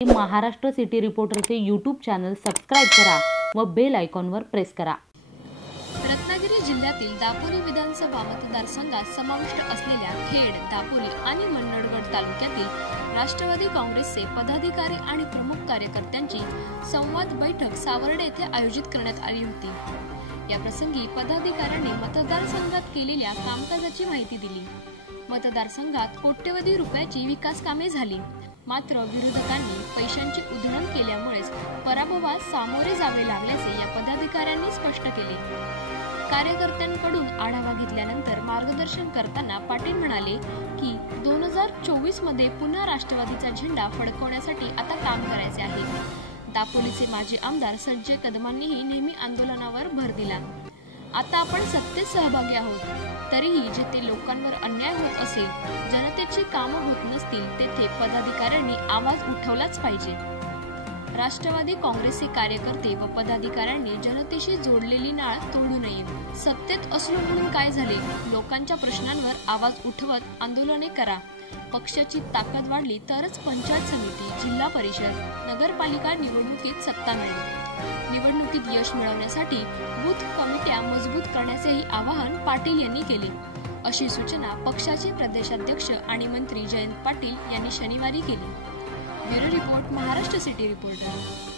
Maharashtra city रिपोर्टरचे YouTube channel subscribe करा व बेल आयकॉनवर प्रेस करा। रत्नागिरी जिल्ह्यातील दापोली विधानसभा मतदारसंघात समाविष्ट असलेल्या खेड, दापोली आणि मन्नडगड तालुक्यातील राष्ट्रवादी काँग्रेसचे पदाधिकारी आणि प्रमुख कार्यकर्त्यांची संवाद बैठक सावर्डे येथे आयोजित करण्यात आली होती। या प्रसंगी पदाधिकाऱ्यांनी मतदारसंघात केलेल्या कामकाजाची माहिती दिली। मतदारसंघात कोट्यवधी रुपयाची विकास कामे झाली, मात्र विरोधकांनी पैशांची उधळण केल्यामुळेच पराभवास सामोरे जावे लागल्याचे या पदाधिकाऱ्यांनी स्पष्ट केले। कार्यकर्त्यांकडून आढावा घेतल्यानंतर मार्गदर्शन करताना पाटील म्हणाले की 2024 मध्ये पुन्हा राष्ट्रवादीचा झेंडा फडकवण्यासाठी आता काम करायचे आहे। दापोलीचे माजी आमदार संजय कदमांनीही नेहमी आंदोलनावर भर दिला। आता आपण सत्तेत सहभागी आहोत, तरीही जिथे लोकांवर अन्याय होत असेल, जनतेची कामं होत नसतील, तेथे पदाधिकाऱ्यांनी आवाज उठवलाच पाहिजे। राष्ट्रवादी काँग्रेसचे कार्यकर्ते व पदाधिकाऱ्यांनी जनतेशी जोडलेली नाळ तोडू नये। सत्तेत असलो म्हणून काय झाले, लोकांच्या प्रश्नांवर आवाज उठवत आंदोलने करा। पक्षाची ताकद वाढली तरच पंचायत समिती, जिल्हा परिषद, नगरपालिका निवडणुकीत सत्ता मिळेल। निवडणुकीत यश मिळवण्यासाठी बूथ कमिट्या मजबूत करण्याचेही आवाहन पाटील यांनी केले, अशी सूचना पक्षाचे प्रदेशाध्यक्ष आणि मंत्री जयंत पाटील यांनी शनिवारी केली। Bureau report, Maharashtra city reporter.